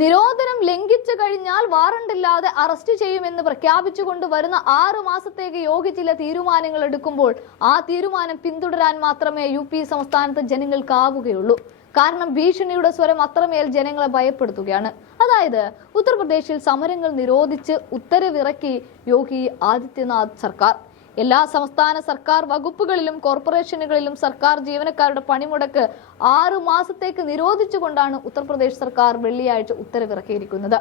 നിരോധനം ലംഘിച്ചു കഴിഞ്ഞാൽ വാറണ്ടില്ലാതെ അറസ്റ്റ് ചെയ്യുമെന്ന് പ്രഖ്യാപിച്ചുകൊണ്ട് വരുന്ന ആറു മാസത്തേക്ക് യോഗി ചില തീരുമാനങ്ങൾ എടുക്കുമ്പോൾ ആ തീരുമാനം പിന്തുടരാൻ മാത്രമേ യു പി സംസ്ഥാനത്ത് ജനങ്ങൾക്കാവുകയുള്ളൂ. കാരണം ഭീഷണിയുടെ സ്വരം അത്രമേൽ ജനങ്ങളെ ഭയപ്പെടുത്തുകയാണ്. അതായത് ഉത്തർപ്രദേശിൽ സമരങ്ങൾ നിരോധിച്ച് ഉത്തരവിറക്കി യോഗി ആദിത്യനാഥ് സർക്കാർ. എല്ലാ സംസ്ഥാന സർക്കാർ വകുപ്പുകളിലും കോർപ്പറേഷനുകളിലും സർക്കാർ ജീവനക്കാരുടെ പണിമുടക്ക് ആറു മാസത്തേക്ക് നിരോധിച്ചുകൊണ്ടാണ് ഉത്തർപ്രദേശ് സർക്കാർ വെള്ളിയാഴ്ച ഉത്തരവിറക്കിയിരിക്കുന്നത്.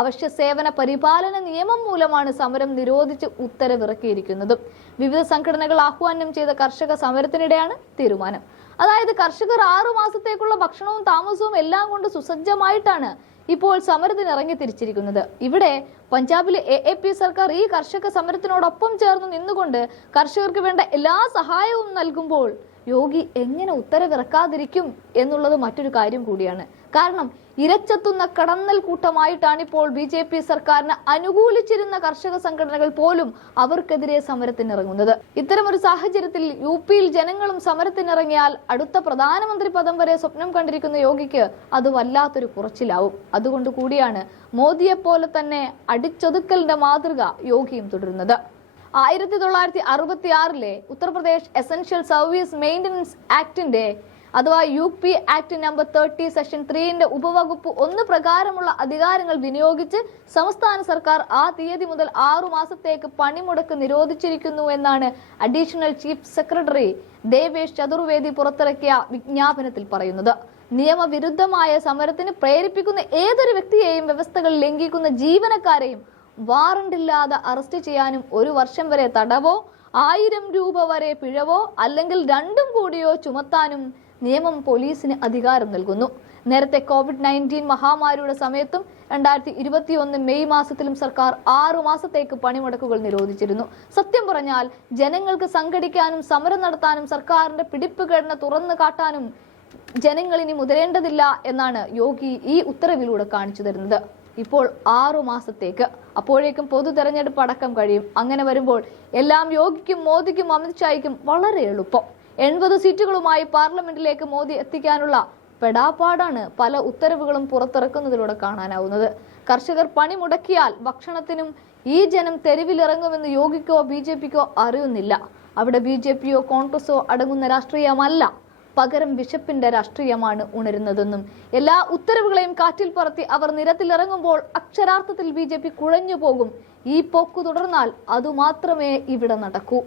അവശ്യ സേവന പരിപാലന നിയമം മൂലമാണ് സമരം നിരോധിച്ച് ഉത്തരവിറക്കിയിരിക്കുന്നതും. വിവിധ സംഘടനകൾ ആഹ്വാനം ചെയ്ത കർഷക സമരത്തിനിടെയാണ് തീരുമാനം. അതായത് കർഷകർ ആറു മാസത്തേക്കുള്ള ഭക്ഷണവും താമസവും എല്ലാം കൊണ്ട് സുസജ്ജമായിട്ടാണ് ഇപ്പോൾ സമരത്തിന് ഇറങ്ങി തിരിച്ചിരിക്കുന്നത്. ഇവിടെ പഞ്ചാബിലെ എ എ പി സർക്കാർ ഈ കർഷക സമരത്തിനോടൊപ്പം ചേർന്ന് നിന്നുകൊണ്ട് കർഷകർക്ക് വേണ്ട എല്ലാ സഹായവും നൽകുമ്പോൾ യോഗി എങ്ങനെ ഉത്തരവിറക്കാതിരിക്കും എന്നുള്ളത് മറ്റൊരു കാര്യം കൂടിയാണ്. കാരണം ഇരച്ചെത്തുന്ന കടന്നൽ കൂട്ടമായിട്ടാണ് ഇപ്പോൾ ബി ജെ പി സർക്കാരിന് അനുകൂലിച്ചിരുന്ന കർഷക സംഘടനകൾ പോലും അവർക്കെതിരെ സമരത്തിനിറങ്ങുന്നത്. ഇത്തരമൊരു സാഹചര്യത്തിൽ യു പിയിൽ ജനങ്ങളും സമരത്തിനിറങ്ങിയാൽ അടുത്ത പ്രധാനമന്ത്രി പദം വരെ സ്വപ്നം കണ്ടിരിക്കുന്ന യോഗിക്ക് അത് വല്ലാത്തൊരു കുറച്ചിലാവും. അതുകൊണ്ട് കൂടിയാണ് മോദിയെ പോലെ തന്നെ അടിച്ചൊതുക്കലിന്റെ മാതൃക യോഗിയും തുടരുന്നത്. ആയിരത്തി തൊള്ളായിരത്തി അറുപത്തി ആറിലെ ഉത്തർപ്രദേശ് എസൻഷ്യൽ സർവീസ് മെയിന്റനൻസ് ആക്ടിന്റെ അഥവാ U P act number thirty section ത്രീന്റെ ഉപവകുപ്പ് ഒന്ന് പ്രകാരമുള്ള അധികാരങ്ങൾ വിനിയോഗിച്ച് സംസ്ഥാന സർക്കാർ ആ തീയതി മുതൽ ആറു മാസത്തേക്ക് പണിമുടക്ക് നിരോധിച്ചിരിക്കുന്നു എന്നാണ് additional chief secretary Devesh Chaturvedi പുറത്തിറക്കിയ വിജ്ഞാപനത്തിൽ പറയുന്നത്. നിയമവിരുദ്ധമായ സമരത്തിന് പ്രേരിപ്പിക്കുന്ന ഏതൊരു വ്യക്തിയെയും വ്യവസ്ഥകൾ ലംഘിക്കുന്ന ജീവനക്കാരെയും വാറണ്ടില്ലാതെ അറസ്റ്റ് ചെയ്യാനും ഒരു വർഷം വരെ തടവോ ആയിരം രൂപ വരെ പിഴവോ അല്ലെങ്കിൽ രണ്ടും കൂടിയോ ചുമത്താനും നിയമം പോലീസിന് അധികാരം നൽകുന്നു. നേരത്തെ കോവിഡ് നയന്റീൻ മഹാമാരിയുടെ സമയത്തും രണ്ടായിരത്തി ഇരുപത്തിയൊന്ന് മെയ് മാസത്തിലും സർക്കാർ ആറു മാസത്തേക്ക് പണിമുടക്കുകൾ നിരോധിച്ചിരുന്നു. സത്യം പറഞ്ഞാൽ ജനങ്ങൾക്ക് സംഘടിക്കാനും സമരം നടത്താനും സർക്കാരിന്റെ പിടിപ്പ് പിടിപ്പുകേടിനെ തുറന്നു കാട്ടാനും ജനങ്ങൾ ഇനി എന്നാണ് യോഗി ഈ ഉത്തരവിലൂടെ കാണിച്ചു തരുന്നത്. ഇപ്പോൾ ആറു മാസത്തേക്ക്. അപ്പോഴേക്കും പൊതു തെരഞ്ഞെടുപ്പ് അടക്കം കഴിയും. അങ്ങനെ വരുമ്പോൾ എല്ലാം യോഗിക്കും മോദിക്കും അമിത്ഷായ്ക്കും വളരെ എളുപ്പം. എൺപത് സീറ്റുകളുമായി പാർലമെന്റിലേക്ക് മോദി എത്തിക്കാനുള്ള പെടാപ്പാടാണ് പല ഉത്തരവുകളും പുറത്തിറക്കുന്നതിലൂടെ കാണാനാവുന്നത്. കർഷകർ പണി മുടക്കിയാൽ ഭക്ഷണത്തിനും ഈ ജനം തെരുവിലിറങ്ങുമെന്ന് യോഗിക്കോ ബി ജെ പിക്കോ അറിയുന്നില്ല. അവിടെ ബി ജെ പിയോ കോൺഗ്രസോ അടങ്ങുന്ന രാഷ്ട്രീയമല്ല. പകരം വിശപ്പിന്റെ രാഷ്ട്രീയമാണ് ഉണരുന്നതെന്നും എല്ലാ ഉത്തരവുകളെയും കാറ്റിൽ പറത്തി അവർ നിരത്തിലിറങ്ങുമ്പോൾ അക്ഷരാർത്ഥത്തിൽ ബി കുഴഞ്ഞു പോകും ഈ പോക്ക് തുടർന്നാൽ അതുമാത്രമേ ഇവിടെ നടക്കൂ.